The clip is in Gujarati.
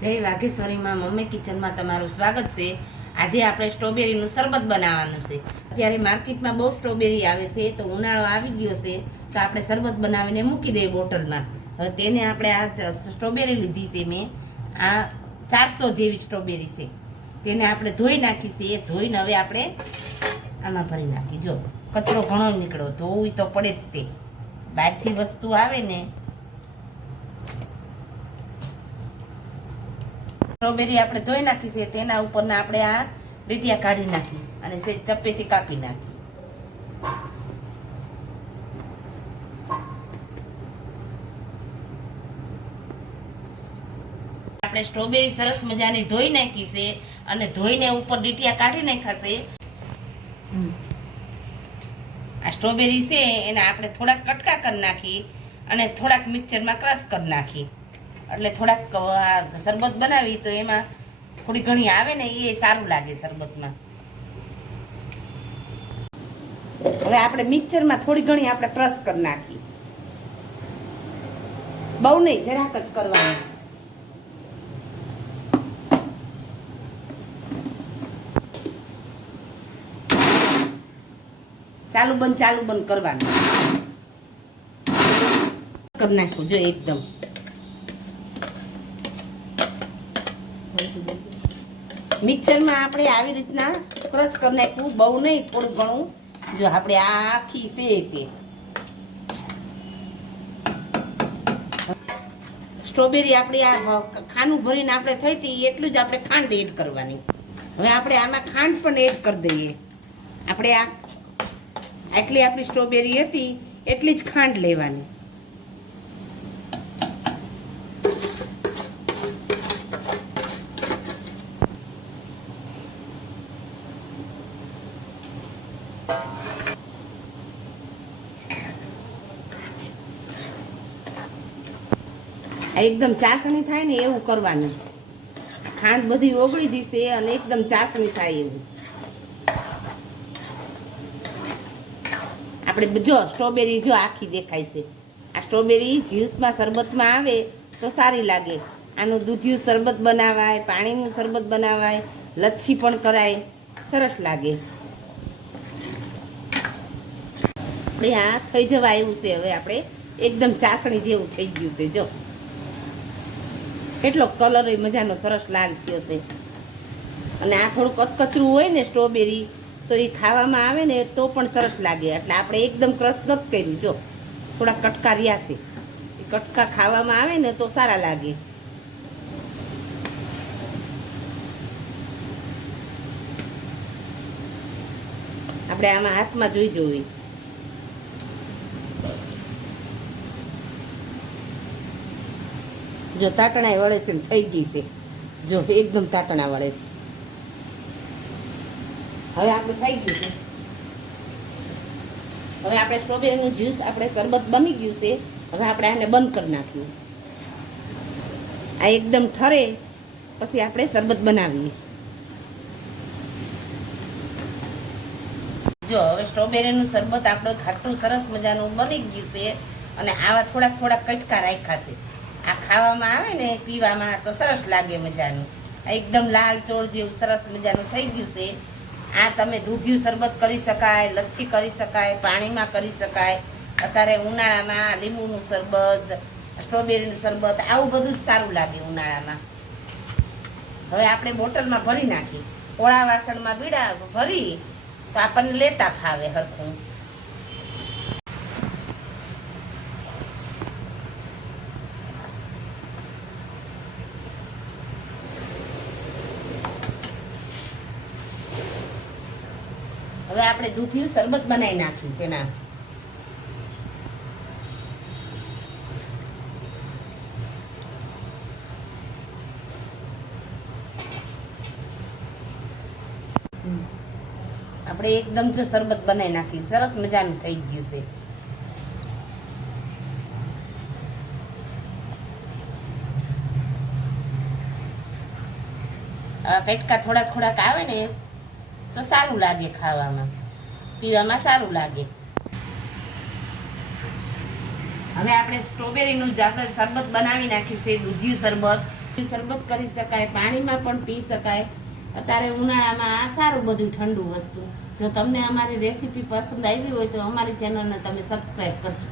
જય વાઘેશ્વરીમાં મમ્મી કિચનમાં તમારું સ્વાગત છે। આજે આપણે સ્ટ્રોબેરીનું શરબત બનાવવાનું છે। જ્યારે માર્કેટમાં બહુ સ્ટ્રોબેરી આવે છે તો ઉનાળો આવી ગયો છે તો આપણે શરબત બનાવીને મૂકી દઈએ બોટલમાં। હવે તેને આપણે આ સ્ટ્રોબેરી લીધી છે મેં, આ 400 જેવી સ્ટ્રોબેરી છે, તેને આપણે ધોઈ નાખી છે। ધોઈને હવે આપણે આમાં ભરી નાખી। જો કચરો ઘણો નીકળ્યો, ધોવું તો પડે જ, તે બહારથી વસ્તુ આવે ને। સ્ટ્રોબેરી આપણે ધોઈ નાખી છે, તેના ઉપરના આપણે આ રીટિયા કાઢી નાખી અને ચપ્પેથી કાપી નાખી। આપણે સ્ટ્રોબેરી સરસ મજાની ધોઈ નાખી છે અને ધોઈને ઉપર રીટિયા કાઢી નાખ્યા છે। આ સ્ટ્રોબેરી છે એને આપણે થોડાક કટકા કરી નાખી અને થોડાક મિક્સરમાં ક્રશ કરી નાખી, એટલે થોડાક શરબત બનાવી તો એમાં થોડી ઘણી આવે ને એ સારું લાગે શરબતમાં। હવે આપણે મિક્સરમાં થોડી ઘણી આપણે ક્રશ કરી નાખી, બહુ નહીં, જરાક જ કરવાનું। ચાલુ બંધ કરવાનું કરી નાખ્યું। જો એકદમ મિક્સરમાં આપણે આવી રીતના ક્રશ કરી નાખ્યું, બહુ નહીં, થોડું ઘણું। જો આપણે આ આખી છે તે સ્ટ્રોબેરી આપણી આ ખાનું ભરીને આપણે થઈ હતી એટલું જ આપણે ખાંડ એડ કરવાની। હવે આપણે આમાં ખાંડ પણ એડ કરી દઈએ। આપણે આ આટલી આપણી સ્ટ્રોબેરી હતી એટલી જ ખાંડ લેવાની। એકદમ ચાસણી થાય ને એવું કરવાનું, ખાંડ બધી ઓગળી જશે અને એકદમ ચાસણી થાય એવું। આપણે જો સ્ટ્રોબેરી જો આખી દેખાય છે, આ સ્ટ્રોબેરી જ્યુસમાં શરબતમાં આવે તો સારી લાગે। આનું દૂધિયું શરબત બનાવાય, પાણીનું શરબત બનાવાય, લચ્છી પણ કરાય, સરસ લાગે। આપણે આ થઈ જવા આવ્યું છે, હવે આપણે એકદમ ચાસણી જેવું થઈ ગયું છે। જો કેટલો કલર મજાનો સરસ લાલ થયો છે, અને આ થોડું કચકચરું હોય ને સ્ટ્રોબેરી તો એ ખાવામાં આવે ને તો પણ સરસ લાગે। એટલે આપણે એકદમ ક્રશ નથી કર્યું, જો થોડા કટકા રહ્યા છે, એ કટકા ખાવામાં આવે ને તો સારા લાગે। આપણે આમાં હાથમાં જોઈ જોઈ, જો તાતણા વળે છે થઈ ગઈ છે, જો એકદમ તાતણા વળે છે। હવે આપણે થઈ ગયું છે, હવે આપણે સ્ટ્રોબેરીનું જ્યુસ આપણે શરબત બની ગયું છે। હવે આપણે આને બંધ કરી નાખ્યું, આ એકદમ ઠરે પછી આપણે શરબત બનાવીએ। જો હવે સ્ટ્રોબેરીનું શરબત આપણું ખાટું સરસ મજાનું બની ગયું છે, અને આવા થોડાક કટકા રાખ્યા છે। આ ખાવામાં આવે ને પીવામાં તો સરસ લાગે મજાનું, એકદમ લાલ ચોળ જેવું સરસ મજાનું થઈ ગયું છે। આ તમે દૂધિયું શરબત કરી શકાય, લચ્છી કરી શકાય, પાણીમાં કરી શકાય। અત્યારે ઉનાળામાં લીંબુનું શરબત, સ્ટ્રોબેરીનું શરબત, આવું બધું જ સારું લાગે ઉનાળામાં। હવે આપણે બોટલમાં ભરી નાખી, કોળા વાસણમાં બીડા ભરી તો આપણને લેતા ફાવે હરખું। હવે આપણે દૂધિયું શરબત બનાવી નાખ્યું તેના, આપણે એકદમ જો શરબત બનાવી નાખી, સરસ મજાનું થઈ ગયું છે। કટકા થોડાક આવે ને તો સારું લાગે, ખાવામાં પીવામાં સારું લાગે। હવે આપણે સ્ટ્રોબેરીનું જ આપણે શરબત બનાવી નાખ્યું છે, દૂધિયું શરબત, શરબત કરી શકાય, પાણીમાં પણ પી શકાય. અત્યારે ઉનાળામાં આ સારું બધું ઠંડુ વસ્તુ. જો તમને અમારી રેસીપી પસંદ આવી હોય તો અમારી ચેનલને તમે સબસ્ક્રાઈબ કરજો.